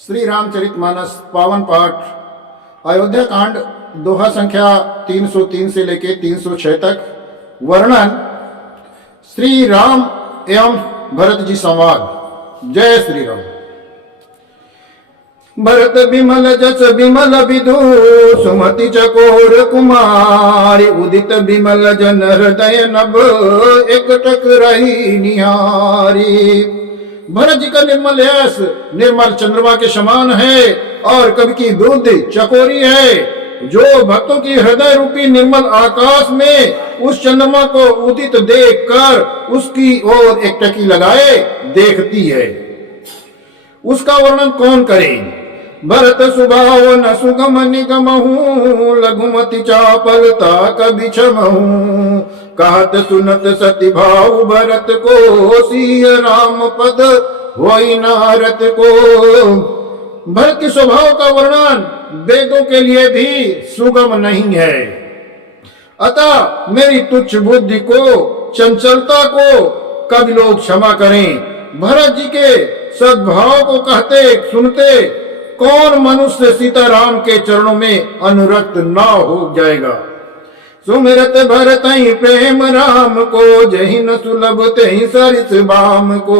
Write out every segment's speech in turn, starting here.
श्री रामचरितमानस पावन पाठ अयोध्या कांड दोहा संख्या 303 से लेके 306 तक। वर्णन श्री राम एवं भरत जी संवाद। जय श्री राम। भरत बिमल जस बिमल विदु सुमति चकोर कुमारी उदित बिमल जन हृदय नभ एकटक रही निहारी। भरत जी का निर्मल यश निर्मल चंद्रमा के समान है और कवि की बुद्धि चकोरी है, जो भक्तों की हृदय रूपी निर्मल आकाश में उस चंद्रमा को उदित देखकर उसकी ओर एकटकी लगाए देखती है। उसका वर्णन कौन करे। भरत सुभाव न सुगम निगमहू लघुमति चापलता कभी क्षमहू कहत सुनत सति भाव भरत को सीय राम पद होई नारत को। भरत के स्वभाव का वर्णन वेदों के लिए भी सुगम नहीं है, अतः मेरी तुच्छ बुद्धि को चंचलता को कभी लोग क्षमा करें। भरत जी के सद्भाव को कहते सुनते कौन मनुष्य सीताराम के चरणों में अनुरक्त न हो जाएगा। सुमिरत भरत प्रेम राम को जहि न सुलभ तहि सरिस बाम को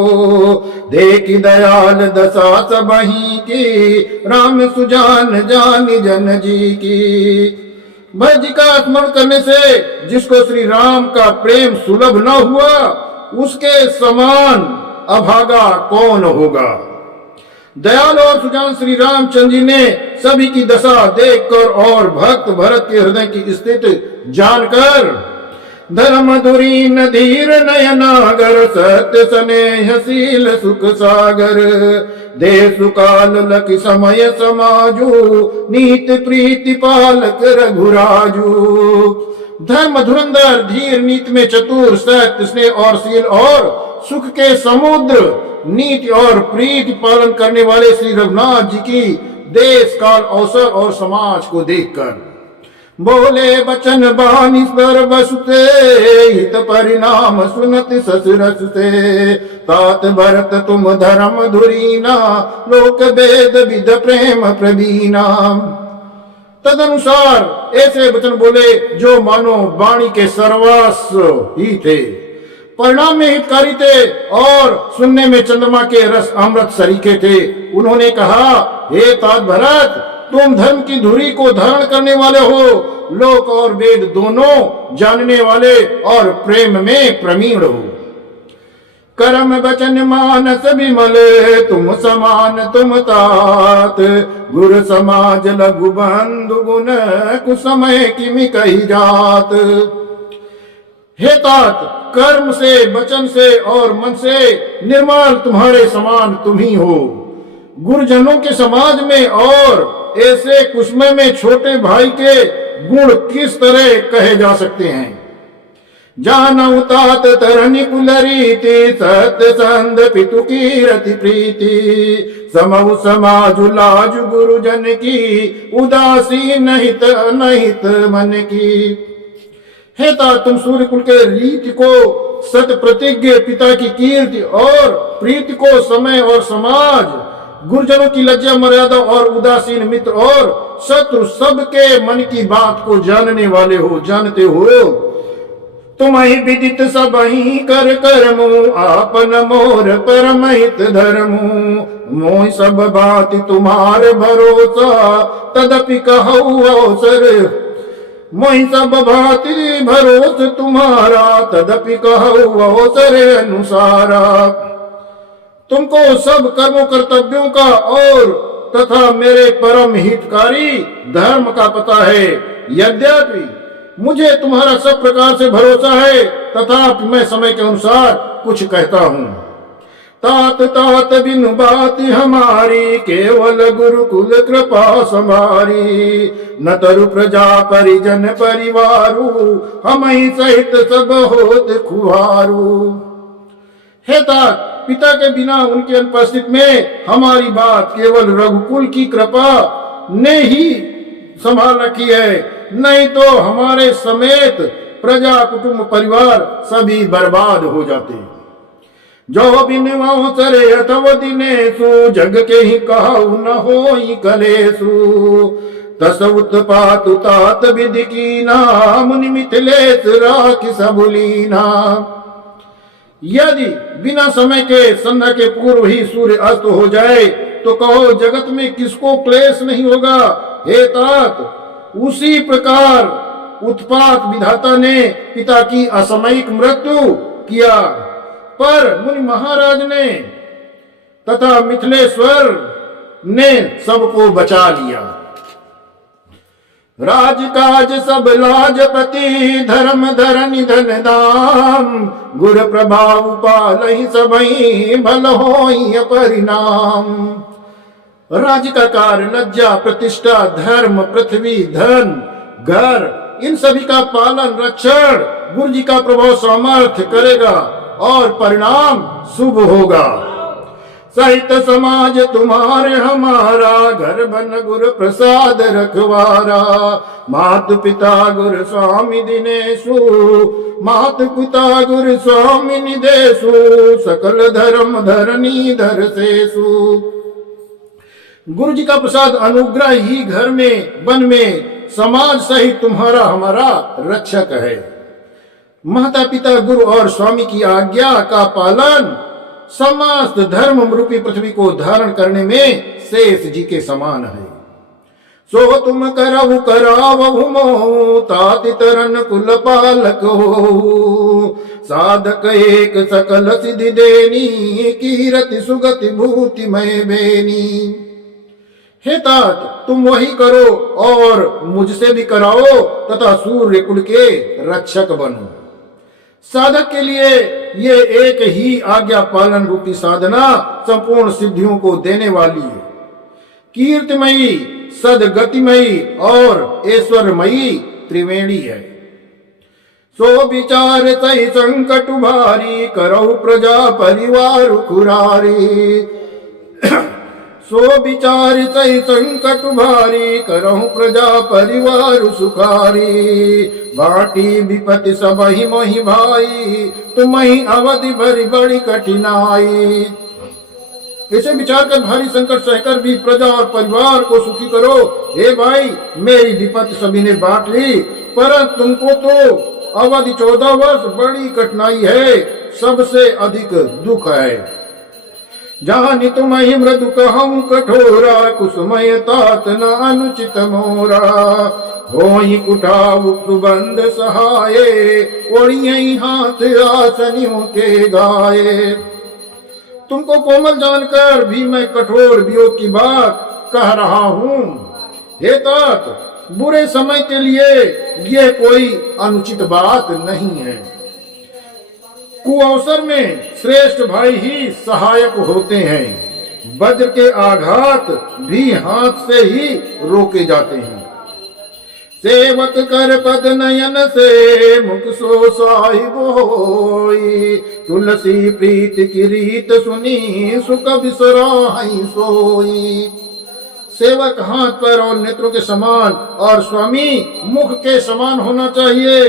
देखी दयाल दशा सबही की राम सुजान जानि जन जी की। भरत जी का स्मरण करने से जिसको श्री राम का प्रेम सुलभ न हुआ उसके समान अभागा कौन होगा। दयाल और सुजान श्री रामचंद्र जी ने सभी की दशा देखकर और भक्त भरत के हृदय की स्थिति जानकर धर्म धुरीन धीर नयनागर सत्य स्नेहशील सुख सागर देश काल लख समय समाजू नीत प्रीति पालक रघुराजू। धर्म धुरंधर धीर नीति में चतुर सत्य स्नेह और शील और सुख के समुद्र नीति और प्रीति पालन करने वाले श्री रघुनाथ जी की देश काल अवसर और समाज को देखकर बोले बचन बानी स्वर बसुते हित परिणाम सुनत ससुरस से तात भरत तुम धर्म धुरीना लोक वेद विद प्रेम प्रवीणा। तदनुसार ऐसे वचन बोले जो मानो वाणी के सर्वस्व ही थे, परिणाम में हितकारी थे और सुनने में चंद्रमा के रस अमृत सरीखे थे। उन्होंने कहा, हे तात भरत, तुम धर्म की धुरी को धारण करने वाले हो, लोक और वेद दोनों जानने वाले और प्रेम में प्रवीण हो। कर्म वचन मानस विमल तुम समान तुम तात गुरु समाज लघु बंधु गुण कुसमय किमि कही जात। हे तात, कर्म से वचन से और मन से निर्मल तुम्हारे समान तुम ही हो। गुरुजनों के समाज में और ऐसे कुसमय में छोटे भाई के गुण किस तरह कहे जा सकते हैं। जानऊ तात तरनि कुल रीति सत्य संद पितु की रति प्रीति समहु समाजु लाजु गुरुजन की उदासी नहित अनहित मन की। हे तात, तुम सूर्य कुल के रीति को सत्य प्रतिज्ञ पिता की कीर्ति और प्रीति को समय और समाज गुरुजनों की लज्जा मर्यादा और उदासीन मित्र और शत्रु सबके मन की बात को जानने वाले हो, जानते हो। तुम्हि विदित सबहि कर करमु आपन मोर परमहित धर्मु मोहि सब बात तुम्हार भरोसा तदपि कहु अवसर मोहि सब भांति भरोस तुम्हारा तदपि कहु अवसर अनुसारा। तुमको सब कर्मों कर्तव्यों का और तथा मेरे परम हितकारी धर्म का पता है, यद्यपि मुझे तुम्हारा सब प्रकार से भरोसा है तथापि मैं समय के अनुसार कुछ कहता हूँ। तात तात बिनु बात हमारी केवल गुरुकुल कृपा समारी न तरु प्रजा परिजन परिवारू हम ही सहित सब होत खुहारू। हे तात, पिता के बिना उनके अनुपस्थित में हमारी बात केवल रघुकुल की कृपा ने ही संभाल रखी है, नहीं तो हमारे समेत प्रजा कुटुंब परिवार सभी बर्बाद हो जाते। जो बिन अवसरे अथव दिनेषु जग के ही कहु न होई कलेषु तस उत्पातु तात विधि कीना मुनि मिथिलेश राखि सब लीना। यदि बिना समय के संध्या के पूर्व ही सूर्य अस्त हो जाए तो कहो जगत में किसको क्लेश नहीं होगा। हे तात, उसी प्रकार उत्पात विधाता ने पिता की असामयिक मृत्यु किया, पर मुनि महाराज ने तथा मिथिलेश्वर ने सबको बचा लिया। राजकाज सब लाजपति धर्म धरनि धन दाम गुर प्रभाव पालहि सबहि भल होई परिणाम। राज्य का कार्य लज्जा प्रतिष्ठा धर्म पृथ्वी धन घर इन सभी का पालन रक्षण गुरु जी का प्रभाव सामर्थ्य करेगा और परिणाम शुभ होगा। सहित समाज तुम्हारे हमारा घर बन गुरु प्रसाद रखवारा। मातु पिता गुरु स्वामी दिनेशु मातु पिता गुरु स्वामी निदेशु सकल धर्म धरनी धरसेसु। गुरु जी का प्रसाद अनुग्रह ही घर में वन में समाज सहित तुम्हारा हमारा रक्षक है। माता पिता गुरु और स्वामी की आज्ञा का पालन समस्त धर्म रूपी पृथ्वी को धारण करने में शेष जी के समान है। सो तुम करहु करावहु मोह ताति तरन कुल पालक हो। साधक एक सकल सिद्धि देनी कीरति सुगति भूति मय बेनी। हे तात, तुम वही करो और मुझसे भी कराओ तथा सूर्य कुल के रक्षक बनो। साधक के लिए ये एक ही आज्ञा पालन रूपी साधना संपूर्ण सिद्धियों को देने वाली है। कीर्तिमयी सदगतिमयी और ऐश्वर्यमयी त्रिवेणी है। सो विचार सही संकट भारी करहु प्रजा परिवार खुरारी। सो विचार सही संकट भारी करहु प्रजा परिवार सुखारी। बाटी विपति सबहि मोहि भाई तुम्हि अवधि भरी बड़ी कठिनाई। ऐसे विचार कर भारी संकट सहकर भी प्रजा और परिवार को सुखी करो। हे भाई, मेरी विपत्ति सभी ने बांट ली, पर तुमको तो अवधि 14 वर्ष बड़ी कठिनाई है, सबसे अधिक दुख है। जानि तुम्हि मृदु कहूँ कठोरा कुसुमय तात न अनुचित मोरा। होई कुठाव सुबंध सहाये ओढ़ियई हाथ आसनियों के गाये। तुमको कोमल जानकर भी मैं कठोर वियोग की बात कह रहा हूँ। हे तात, बुरे समय के लिए यह कोई अनुचित बात नहीं है। कुअवसर में श्रेष्ठ भाई ही सहायक होते हैं। वज्र के आघात भी हाथ से ही रोके जाते हैं। सेवक कर पद नयन से मुख सो साहिब होई। तुलसी प्रीति की रीत सुनी सुख बिसराई सोई। सेवक हाथ पैर और नेत्रों के समान और स्वामी मुख के समान होना चाहिए।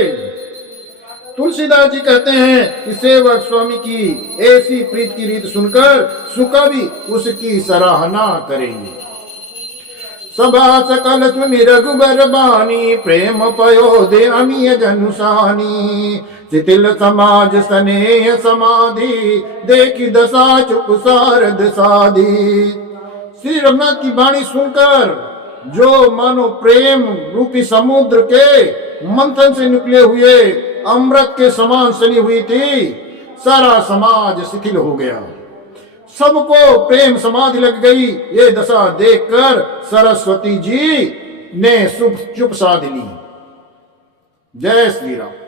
तुलसीदास जी कहते हैं कि सेवक स्वामी की ऐसी प्रीत की रीत सुनकर सुका भी उसकी सराहना करेंगे। सभा सकल सुनि रघुबर बानी प्रेम पयो दे अमीय जनुसानी। शिथिल समाज स्नेह समाधि देखी दशा चुप सारद साधी। श्री रघुनाथ की वाणी सुनकर जो मानो प्रेम रूपी समुद्र के मंथन से निकले हुए अमृत के समान सनी हुई थी, सारा समाज शिथिल हो गया। सबको प्रेम समाधि लग गई। ये दशा देखकर सरस्वती जी ने चुप साध ली। जय श्री राम।